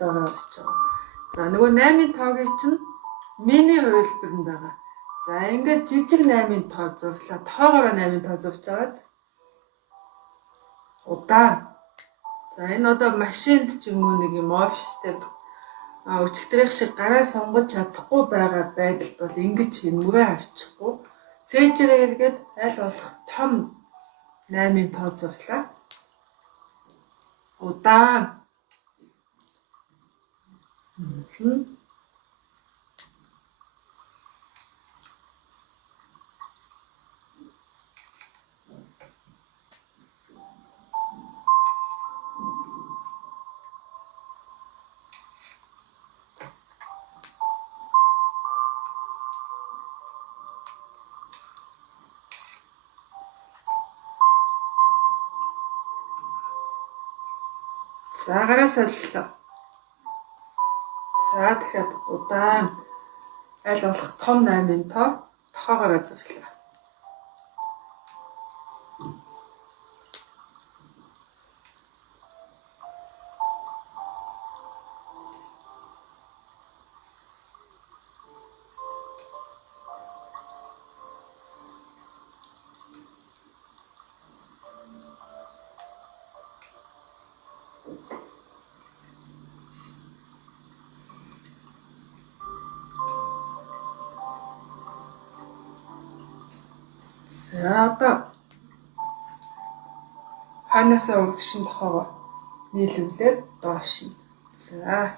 орж байгаа. За нөгөө 8-ын тоогийн чинь миний хувилбар нь байгаа. За ингээд жижиг 8-ын тоо зурлаа. Тоогоор 8-ын тоо зурж байгаа. Удаан. За энэ одоо машинд ч юм уу нэг юм офистэй өчигдрийн шиг гараа сонгож чадахгүй байгаа байдалд бол ингэж мөрөө авчихгүй. Цээжрээ эргээд аль болох том 8-ын тоо зурлаа. Удаан. За гараа солилоо. За дахиад удаан аль болох том 8-ын тоо тоогоороо зурлаа. За одоо ханаасаа урагшин тохоогоо нийлүүлээд доош нь. За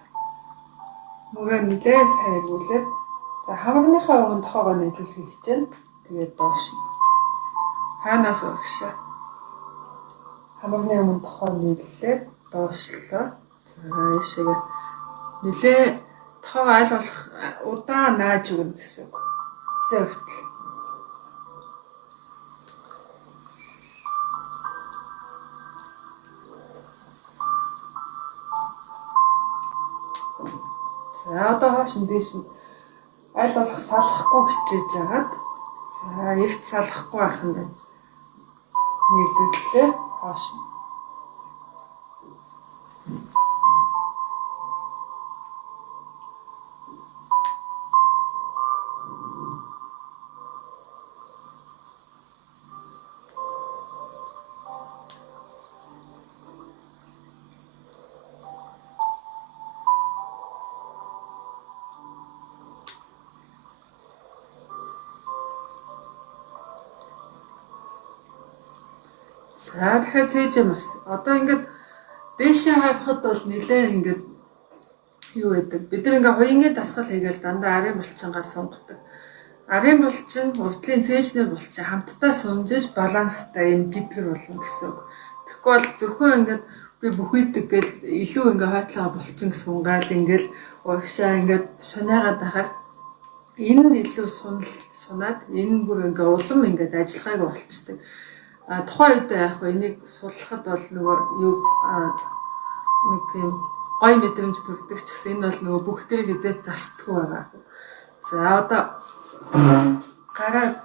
мөрөө нэлээ сайн эргүүлээд за хамарныхаа өмнө тохоогоо нийлүүлэхийг хичээнэ. Тэгээд доош нь. Ханаас урагшаа. Хамарны өмнө тохоо нийлүүлээд доошлоо. За ийшээ нэлээ тохоо аль болох удаан нааж өгнө гэсэн үг. Эцээ хүртэл. За одоо хоош нь дээш нь аль болох салахгүй хичээж агаад за эрт салахгүй байх юм байна. Нийлүүлээ хоош нь. За дахиад цээж юм бас. Одоо ингээд дээшээ хайхад бол нэлээ ингээд юу гэдэг. Бид нар ингээд хуянгийн дасгал хийгээл дандаа арын булчингаа сунгадаг. Арын булчин, уртлын цээжний булчин хамтдаа сунжиж баланстай юм гэдгэр болно гэсэн үг. Тэгэхгүй бол зөвхөн ингээд би бүхийдэг гэл илүү ингээд хойтлоо булчин сунгаал ингээд урагшаа ингээд сунаагаад ахаар энэ нь илүү сунаад энэ бүр ингээд улам ингээд ажиллахайг болчдөг. Тухайн үед яг энийг суллахад бол нөгөө юу нэг юм гой мэдрэмж төрдөг ч гэсэн энэ бол нөгөө бүх тэрийг эзэж застдаггүй байгаа. За одоо гараа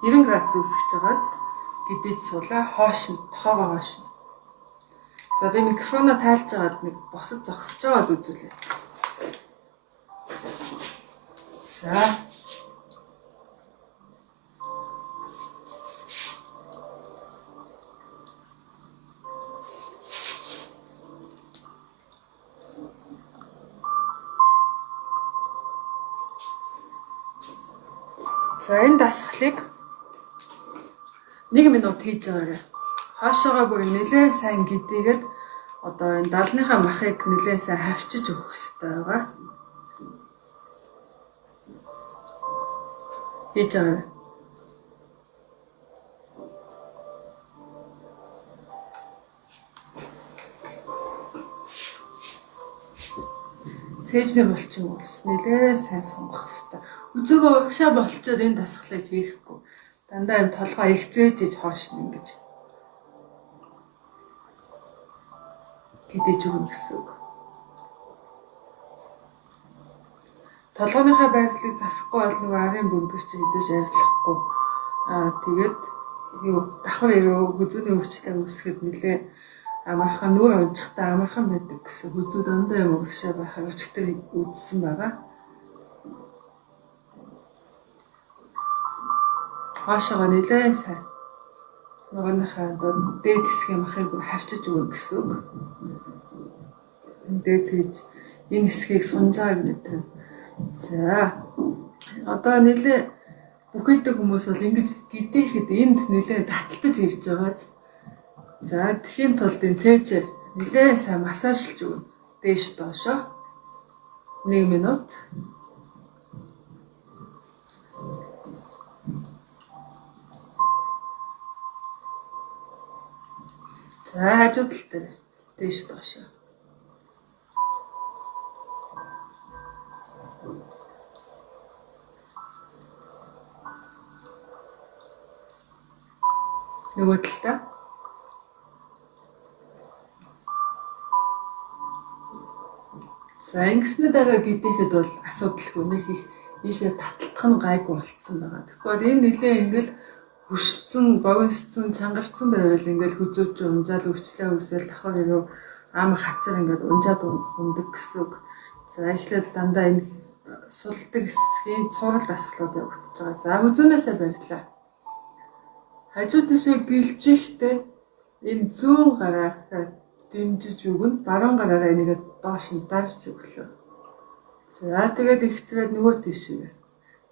90 градус үсгэж байгааз гэдэж суулаа хоош нь тохоогоо хоош нь. За би микрофоноо тайлж байгаад нэг босод зогсож байгаад үзүүлээ. За За энэ дасгалыг 1 минут хийж байгаарай. Хоошоогоо бүр нэлээд сайн гэдийгээд одоо энэ далныхаа махыг нэлээд сайн хавчиж өгөх хэрэгтэй байгаа. Хийж байгаарай. Цээжний булчин ус нэлээд сайн сунгах хэрэгтэй. Үзээгөө урагшаа болчоод энэ дасгалыг хийхгүй. Дандаа юм толгой их зээжиж хоошно ингэж. Гэдэж өгнө гэсэн үг. Толгойнхаа байрлалыг засахгүй бол нөгөө арын бөндөрч хийж ажиллахгүй. Тэгээд юу давхар өрөө гүзүүний өвчлөлт үүсгэхэд нэлээ амархан нүур унчихтаа амархан байдаг гэсэн хүзүү дандаа юм урагшаа байхаар өчтөр үзсэн байгаа. Хаашаага нэлээд сайн. Нөгөөнийхөө дээд хэсгийн махыг хавчиж өгнө гэсэн үг. Дээд зэж энэ хэсгийг сунжааг мэдэрнэ. За одоо нэлээд бүхэлдээ хүмүүс бол ингэж гидээхэд энд нэлээд таталтаж ивж байгааз. За тэхийн тулд энэ цээч нэлээд сайн массажлж өгнө. Дээш доошоо 1 минут. За хажуу тал дээр дээш доошоо. Нөгөө талдаа. За ингэснээр дараа гидээхэд бол асуудалгүй нэг их ийшээ таталтах нь гайгүй болцсон байгаа. Тэгэхээр энэ нэлээ ингээл хүшцэн, богиносцэн, чангавцсан байвал ингээл хүзүүч унжаал өвчлөө үсэл давхар ирүү ам хацар ингээд унжаад ундаг гэсэн үг. За эхлээд дандаа энэ сулдаг хэсгийн цуврал дасгалууд явагдаж байгаа. За хүзүүнээсээ барьлаа. Хажуу тишээ гэлжихтэй энэ зүүн гараараа дэмжиж өгнө. Баруун гараараа энийг доош нь дарж өглөө. За тэгээд ихцгээд нөгөө тишээ.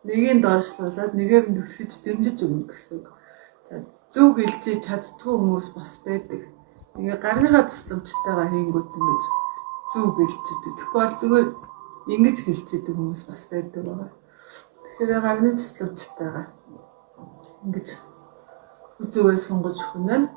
Нэгийг доошлуулад нэгээр нь түлхэж дэмжиж өгнө гэсэн үг. За зөв гэлжиж чаддгүй хүмүүс бас байдаг. Ингээ гарныхаа тусламжтайгаа хийнгүүт ингэж зөв гэлжиж. Тэгэхгүй зүгээр ингэж гэлжиж хүмүүс бас байдаг байгаа. Тэгэхээр гарны тусламжтайгаа ингэж үзүүгээ сунгаж өгнө.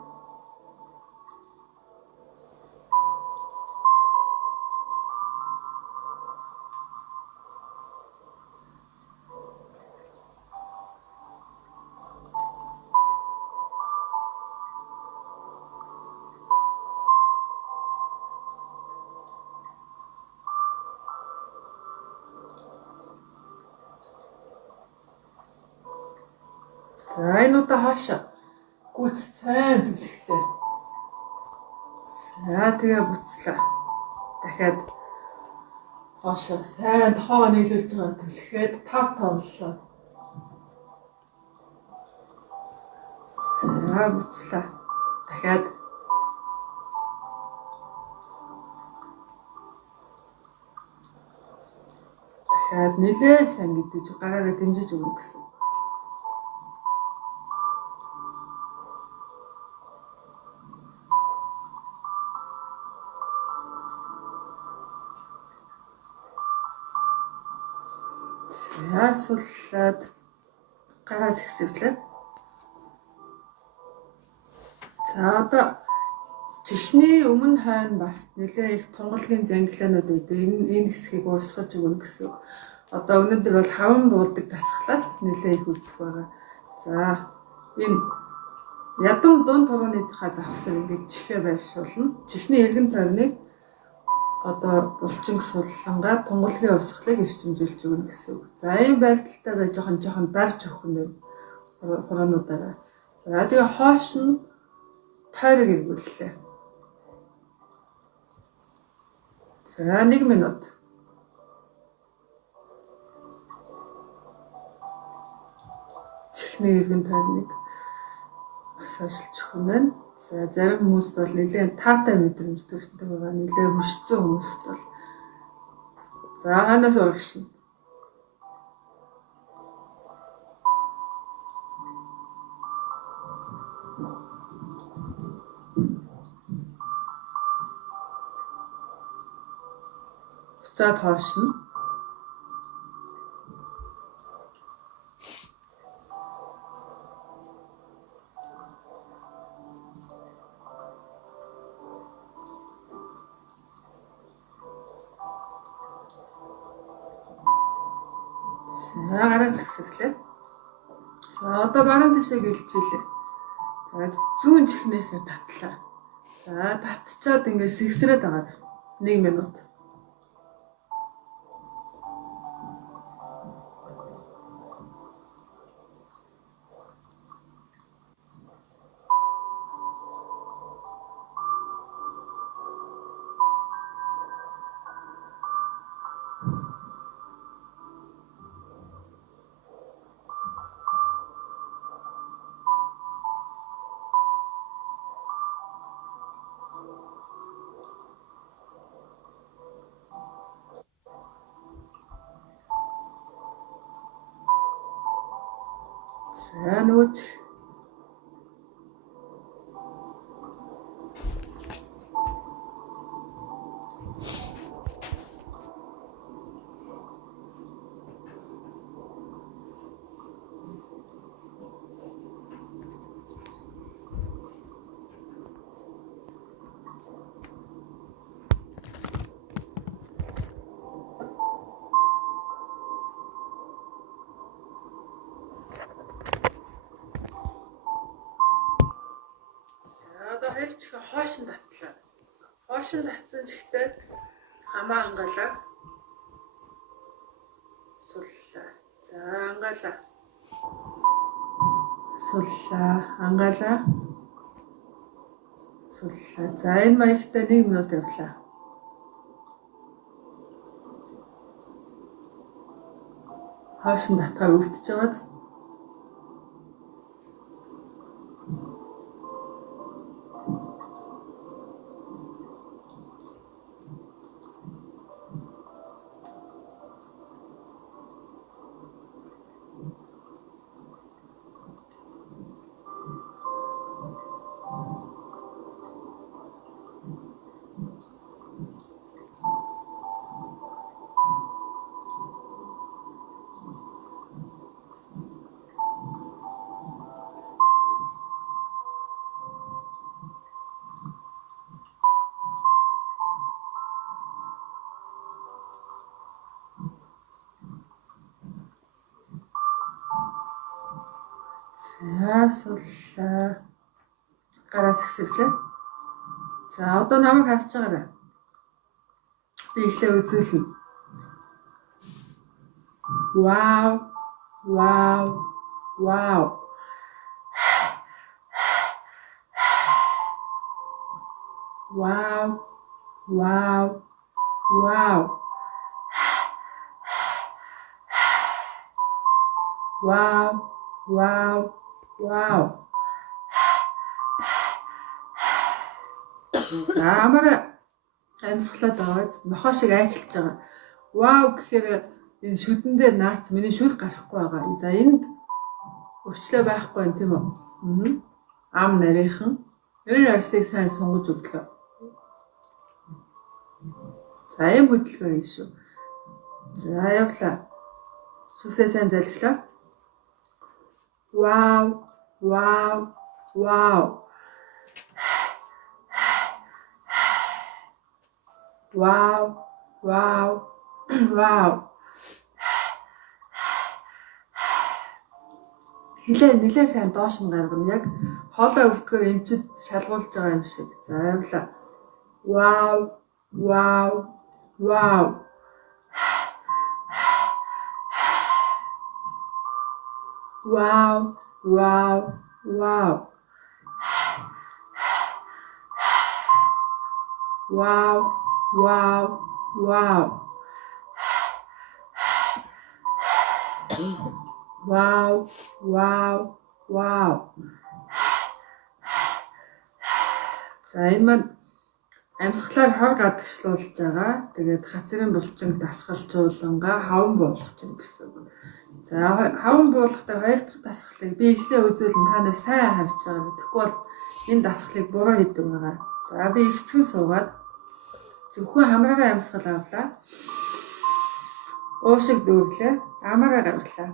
За энэ удаа хаашаа гүц сайн бүлэглээ. За тэгээ буцлаа. Дахиад хаашаа сайн тоогоо нийлүүлж байгаа түлхээд тав тооллоо. За буцлаа. Дахиад нэлээ сайн гэдэж гараараа дэмжиж өгнө гэсэн. Яасуулаад гараас ихсвэлээ. За одоо чихний өмнө хойно бас нэлээ их тунгалгийн зангилаанууд үүдээ энэ хэсгийг уусгаж өгнө гэсэн үг. Одоо өнөөдөр бол хаван буулдаг дасгалаас нэлээ их үзэх байгаа. За энэ ядам дунд тургууныхаа завсар ингэж чихээ байршуулна. Чихний эргэн тойрныг одоо булчин суллангаа тунгалгийн усхлыг өвчмжүүлж өгнө гэсэн үг. За энэ байрталтай байж жоохон давж өгөх нь хураануудаараа. За тэгээ хоош нь тойрог эргүүллээ. За 1 минут. Чихний эргэн тойрныг массажлж өгөх нь байна. За зарим хүмүүст бол нэлээд таатай мэдрэмж төрсөн байгаа. Нэлээд хүчсэн хүмүүст бол за ханаас урагшна. Буцаад хоошно. Араас ихсэглээ. За одоо баган ташаа гэлжүүлээ. За зүүн чихнээсээ татлаа. За татчаад ингээд сэгсрээд байгаа. 1 минут. За нөгөөч. Одоо хоёр чихээ хоошин татлаа. Хоошин татсан чихтэй хамаа ангаалаа. Суллаа. За ангаалаа. Суллаа. Ангаалаа. Суллаа. За энэ маягтай 1 минут явлаа. Хоошин татгаа өвдөж байгааз. За суллаа. Гараас ихсэвлээ. За одоо намайг авч байгаарай. Би ихлэ үзүүлнэ. Вау. Вау. Вау. Вау. Вау. Вау. Вау. Вау. Вау. За амаараа амьсгалаад аваад нохоо шиг айхэлж байгаа. Вау гэхээр энэ шүдэн дээр наац миний шүд гарахгүй байгаа. За энд өрчлөө байхгүй юм тийм үү? Ам нарийнхан энэ арсыг сайн сунгаж өглөө. За юм хөдөлгөөн юм шүү. За явлаа. Сүсээ сайн залхилаа. Вау. Вау. Вау. Вау. Вау. Вау. Нилээ сайн доош нь гаргана. Яг хоолой өвтгөр эмчид шалгуулж байгаа юм шиг. За явлаа. Вау. Вау. Вау. Вау. Вау. Вау. Вау. Вау. Вау. Вау. Вау. Вау. За энэ маань амьсгалаар хор гадагшлуулж байгаа. Тэгээд хацрын булчин дасгалжуулангаа хаван буулгах чинь гэсэн үг. За хаван буулгатай хоёр дахь дасгалыг би эхлээ үзүүлэн та нар сайн харж байгаа. Тэгэхгүй бол энэ дасгалыг буруу хийдэг байгаа. За би ихцгэн суугаад зөвхөн хамраагаа амьсгал авлаа. Уушиг дүүрлээ. Амаараа гаргалаа.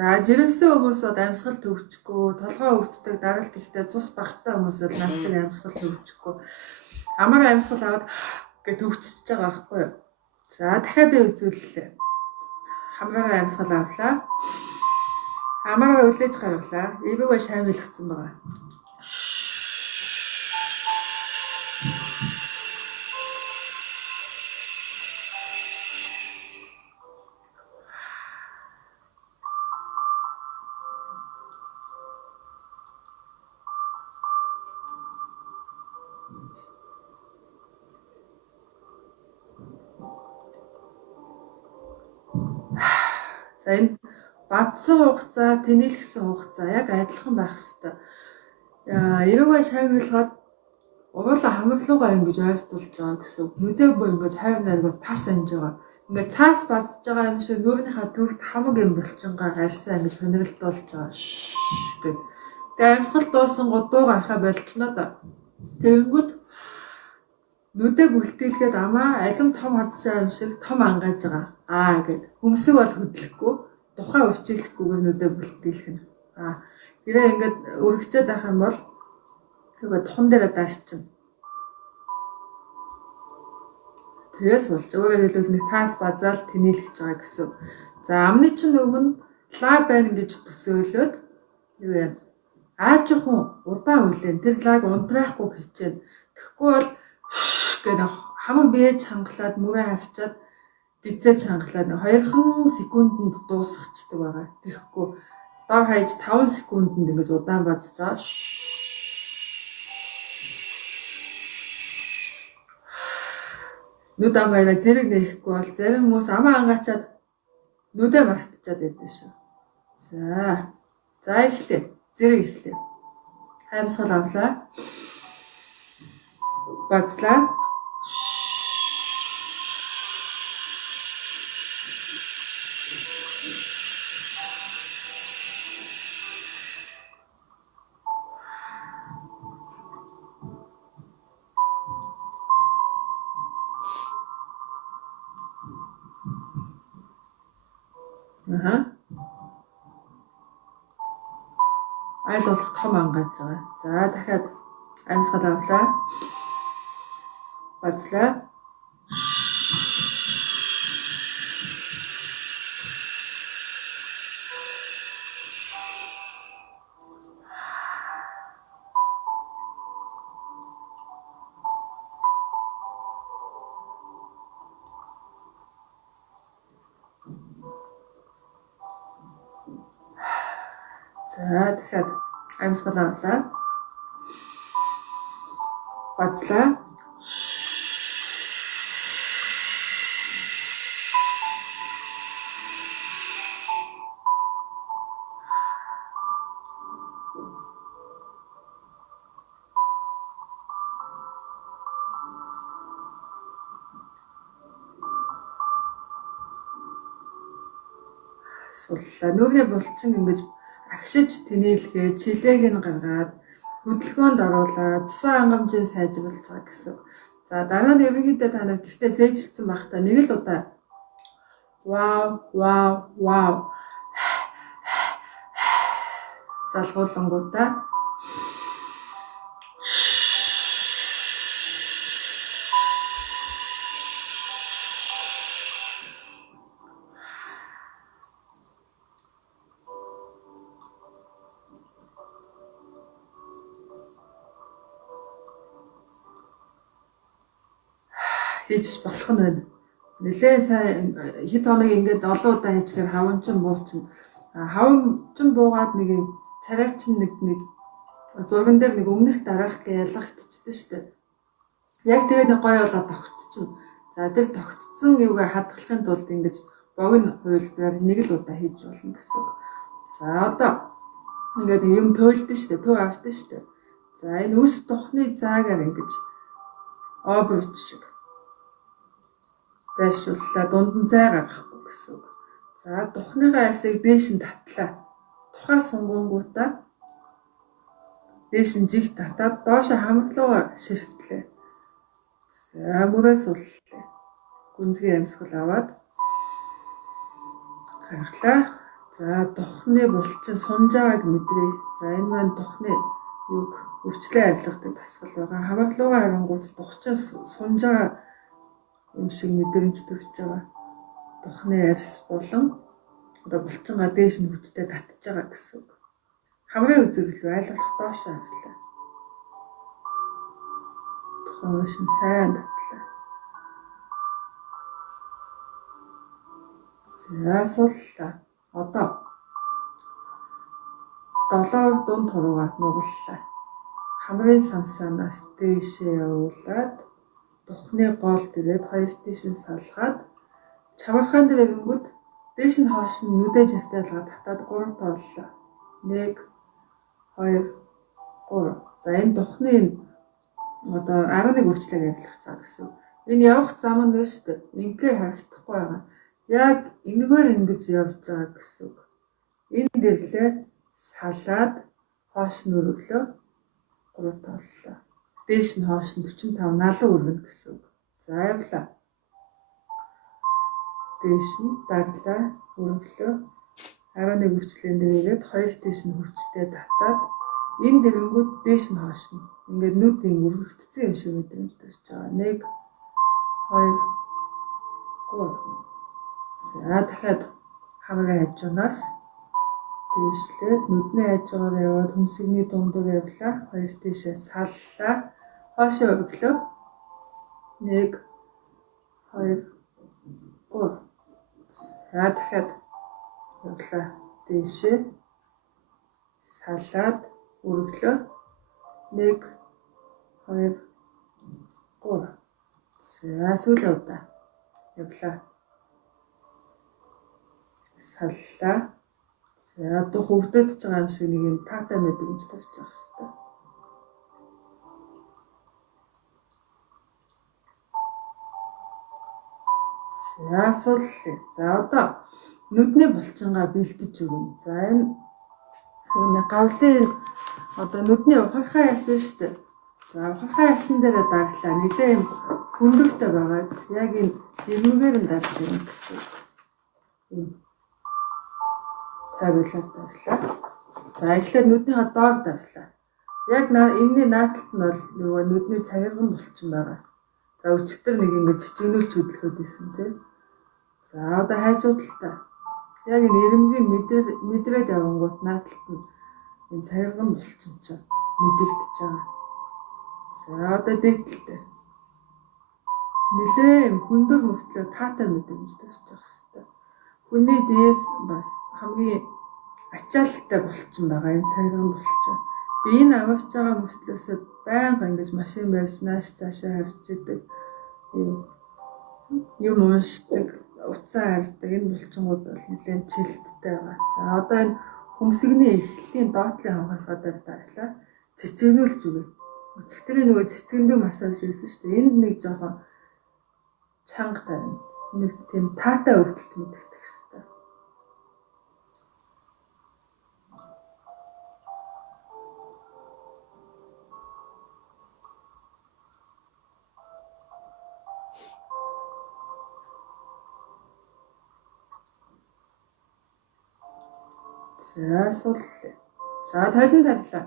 За жирэмсэн хүмүүс бол амьсгал төвчгүй, толгой өвддөг, даралт ихтэй цус багтай хүмүүс бол над шиг амьсгал төвчгүй. Амар амьсгал аваад гэ төвчж байгаа байхгүй юу? За дахиад би үзүүллээ. Хамраа амьсгал авлаа. Амаараа үлээж гаргалаа. Эвээгөө шаймилгцсан байгаа. За энэ бадсан хугацаа, тэнэлгсэн хугацаа яг адилхан байх ёстой. Эвгүй шавьлгаад уруула хамарлуугаа ингэж ойртуулж байгаа гэсэн. Нүдээ бүр ингэж хайр найргуу тас амж байгаа. Ингээд цаас бадж байгаа юм шиг нүрийнхаа төвд хамаг юм булчингаа гарьсаа ингэж хөнөрөлдүүлж байгаа гэд. Тэгээ амьсгал дуусан гоо дуу гарахаа болчихно да. Тэгэнгүүт нүдээ бүлтээлгээд амаа алим том хадж байгаа юм шиг том ангааж байгаа. Гэд. Хөмсөг бол хөдлөхгүй, тухай өвчлөхгүй нүдээ бүлтээлэх нь. Тэрээ ингээд өргөчөөд байх юм бол тэгээ тухан дээрээ дарчин. Тэгээс болж өөрөөр хэлбэл нэг цаас базаал тэнэлгэж байгаа гэсэн. За амны чинь өмнө лаг байна гэж төсөөлөөд юу яа жоохон удаан үлээн тэр лаг унтраахгүй хичээн. Тэгэхгүй бол гэнэ хамаг бие чангалаад мөрөө хавчаад бицээ чангалаад 2 секундэд дуусчихдаг байгаа. Тэгэхгүй дор хаяж 5 секундэд ингэж удаан базж байгаа. Нүд амаараа зэрэг нээхгүй бол зарим хүмүүс амаа ангаачаад нүдээ мартчихад байдаг шүү. За эхлэе. Зэрэг эхлэе. Амьсгал авлаа. Бацлаа. Айл болох том ангааж байгаа. За дахиад амьсгал авлаа. Бацлаа. За дахиад амьсгал авлаа. Бацлаа. Суллаа. Нүрээ булчин ингэж агшиж тэнээлгээ, чилээг нь гаргаад хөдөлгөөнд оруулаад цусаа хангамжийг сайжруулж байгаа гэсэн. За дараа нь ерөнхийдөө та нар гэртээ зээжилсэн байхдаа нэг л удаа вау залгуулангуудаа хийж болох нь байна. Нэлээд сайн хэд хоног ингээд олон удаа хийчихээр хавамчин буучин. Хавамчин буугаад нэг юм царайчин нэг зурган дээр нэг өмнөх дараах гэж ялгагдчихдаг шүү дээ. Яг тэгээд нэг гоё болоод тогтчихно. За тэр тогтцсон юугаа хадгалахын тулд ингэж богино хуйлбаар нэг л удаа хийж болно гэсэн үг. За одоо ингээд юм төөлдөн шүү дээ. Төв авдсан шүү дээ. За энэ үс тухны заагаар ингэж обруч шиг байршууллаа, дунд нь зай гаргахгүй гэсэн үг. За тухныхаа айсыг дээш нь татлаа. Тухайн сунгуунгуудаа дээш нь жиг татаад доош хамтлуугаар шифтлээ. За мөрөө суллаа. Гүнзгий амьсгал аваад гаргалаа. За тухны булчин сунж байгааг мэдрээ. За энэ маань тухны юг өрчлөө авилгадаг дасгал байгаа. Хамтлуугаар харангуут тухчин сунж байгаа юм шиг мэдрэмж төрж байгаа. Тухны арьс болон одоо булчингаа дээш нь хүчтэй татж байгаа гэсэн үг. Хамрын үзүүлэл айлгалах доош авлаа. Тухайн шин сайн татлаа. Сэлсуллаа. Одоо 7 дунд туруугаад нугаллаа. Хамрын самсаанаас дээшээ явуулаад тухны гол дээрээ хоёр тийш нь салгаад чавархан дээр өнгөд Дээш нь хоош нь нүдэ жиртэлгээ татаад 3 тооллоо. 1 2 3. За энэ духны одоо 11 үрчлэг ажиллах цаа гэсэн. Энэ явах зам нь дээ шүү дээ. Ингээ харагдахгүй байгаа. Яг энэгээр ингэж явж байгаа гэсэн үг. Энэ дэрлээ салаад хоош нь өргөлөө 3 тооллоо. Дээш нь хоош нь 45 налуу өргөнө гэсэн үг. За явлаа. Дээш нь даглаа өргөлөө 11 үрчлэн дээр ирээд 2 дээш нь хүрчтэй татаад энэ дэрэнгүүд дээш нь хоош нь ингээд нүд юм өргөгдсөн юм шиг мэдрэмж төрж байгаа. 1 2 3. За дахиад хамгийн хажуунаас дээшлээд нүдний хажуугаар яваад хөмсгний дундуур явлаа. 2 дээшээ саллаа. Хоошоо өргөлөө. 1 2 3. За дахиад явлаа. Дээшээ салаад өргөлөө. 1 2 3. За сүүлийн удаа явлаа. Саллаа. За дух өвдөж байгаа юм шиг нэг юм таатай мэдрэмж төрж байгаа хэвээр. За сууллаа. За одоо нүдний булчингаа бэлдэж өгнө. За энэ гавлын одоо нүдний ухаалхай яасан шүү дээ. За ухаалхай яасан дээр дарлаа. Нилээ юм хүндэлтэй байгаа. Яг энэ ирмэгээр нь дарлаа юм гэсэн. Ийм тавилаад дарлаа. За эхлээд нүднийхээ доор дарлаа. Яг энэний наадталт нь бол нөгөө нүдний цагирган булчин байгаа. За өчтөр нэг ингэж жижигнүүлж хөдлөхөд байсан тийм. За одоо хайжуудлаа. Яг энэ ирмэгийн мэдрээд явангууд наадталт нь энэ цагирган булчин чинь мэдэгдэж байгаа. За одоо дээдлээ. Нилээ юм хүндөр мөртлөө таатай мэдрэмж төрж байгаа хэвээр. Хүний дээс бас хамгийн ачаалттай булчин байгаа энэ цагирган булчин. Би энэ аваач байгаа мөртлөөсөө байнга ингэж машин барьж нааш цаашаа харж идэг. Юм уншдаг, утсаа хардаг энэ булчингууд бол нэлээд чөлттэй байгаа. За одоо энэ хөмсгний эхлэлийн доотлын хамгаалахад дарлаа. Чичгэнүүлж өгье. Өчигдрийн нөгөө чичгэндэг массаж хийсэн шүү дээ. Энд нэг жоохон чанга тань. Нэг тийм таатай өвдөлт мэддэг хэвээр. За сууллаа. За толон тарлаа.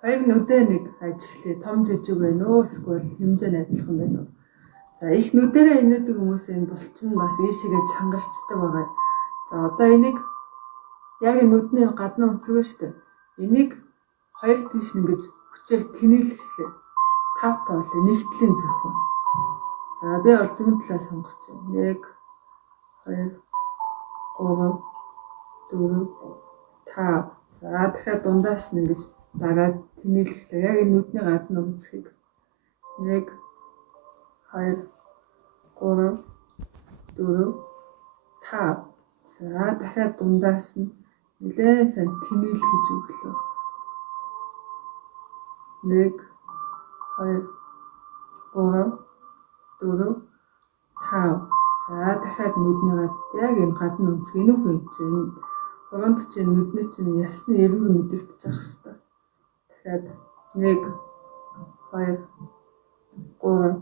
Хоёр нүдээ нэг ажиглая. Том жижиг байна уу? Эсвэл хэмжээ нь адилхан байна уу? За их нүдэрээ инээдэг хүмүүсийн булчин бас ийшээгээ чангарчдаг байгаа. За одоо энийг яг нүдний гадна өнцгөө штэ. Энийг хоёр тийш ингэж хүчээр тэнэлэхлээ. 5 тоолоо нэгтлийн зөвхөн. За би бол зүүн талаа сонгож байна. 1 2 3 4 5. За дахиад дундаас нь ингэж дараад тэнэлэхлээ. Яг энэ нүдний гадна өнцгийг 1 2 3 4 5. За дахиад дундаас нь нэлээд сайн тэнэлгэж өглөө. 1 2 3 4 5. За дахиад нүдний гадна яг энэ гадна өнцг энүүх юм чинь уранд чинь нүдний чинь ясны эргэн мэдэгдэж байгаа хэвээр. Дахиад 1 2 3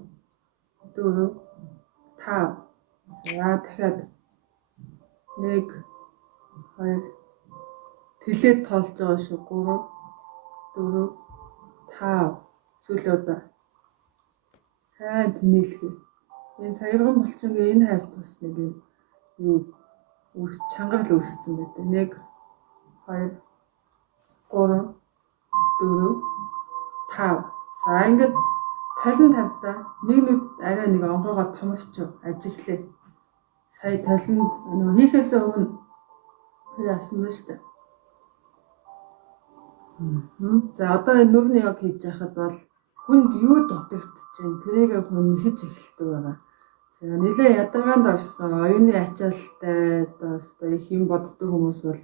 4 5. За дахиад 1 2 тэлээд тоолж байгаа шүү. 3 4 5. Сүүлийн удаа сайн тэнэлгээ. Энэ цагирган булчингийн энэ хайрт бас нэг юм чангарал үүссэн байдаг. 1 2 3 4 5. За ингээд талан тавтаа нэг нүд арай нэг онгоогоо томорчоо ажиглаа. Сая талан нөгөө хийхээс өмнө яасан бэ штэ. За одоо энэ нүрийн яг хийж яхад бол хүнд юу дутагдж байна? Тэрийг хүн нэхэж эхэлдэг байгаа. За нэлээ ядаргаанд орсон оюуны ачаалттай одоо их юм боддог хүмүүс бол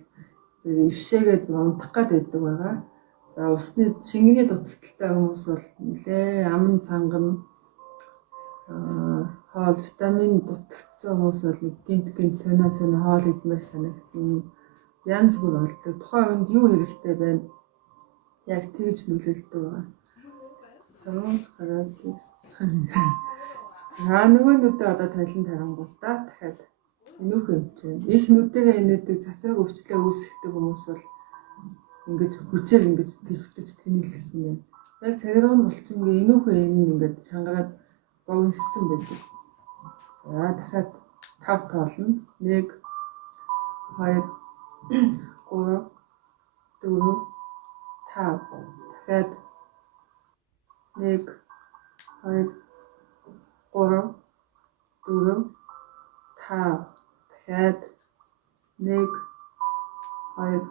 ившээгээд унтах гад байдаг байгаа. За усны шингэний дутагдaltaй хүмүүс бол нэлээ аман цанган хоол витамин дутагдсан хүмүүс бол гинт сонио хоол идмээр санагдана. Янз бүр болдог. Тухайн үед юу хэрэгтэй байна? Яг тэгж нөлөөлдөг байгаа. Сарвс гараад. За нөгөөнүүдээ одоо талент харангуудаа дахиад энүүхэн юм чинь. Их нүдэрээ инээдэг цацраг өвчлөө үүсгдэг хүмүүс бол ингэж хүчээр ингэж твтэж тэнэлэх юм. Яг цагаан булчин энүүхэн энэ ингэж чангараад богинссан байдаг. За дахиад 5 тоолно. 1 2 3 4 5 дахиад 1 2 3 4 5 дахиад 1 2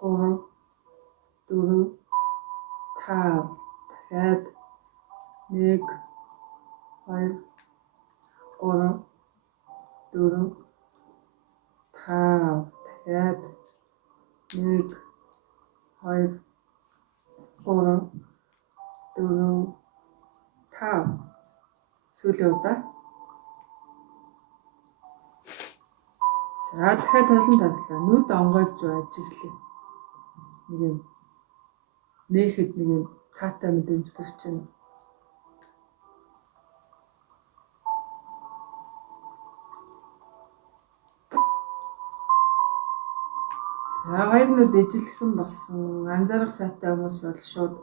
3 4 5 дахиад 1 2 3 4 5 дахиад 1 2 3 4 5 сүүлийн удаа. За дахиад толон тавлаа. Нүд онгойж ажиглая. Нэг юм нээхэд нэг юм таатай мэдрэмж төрж байна. За хоёр нүд ижилхэн болсон анзаарах сайтай хүмүүс бол шууд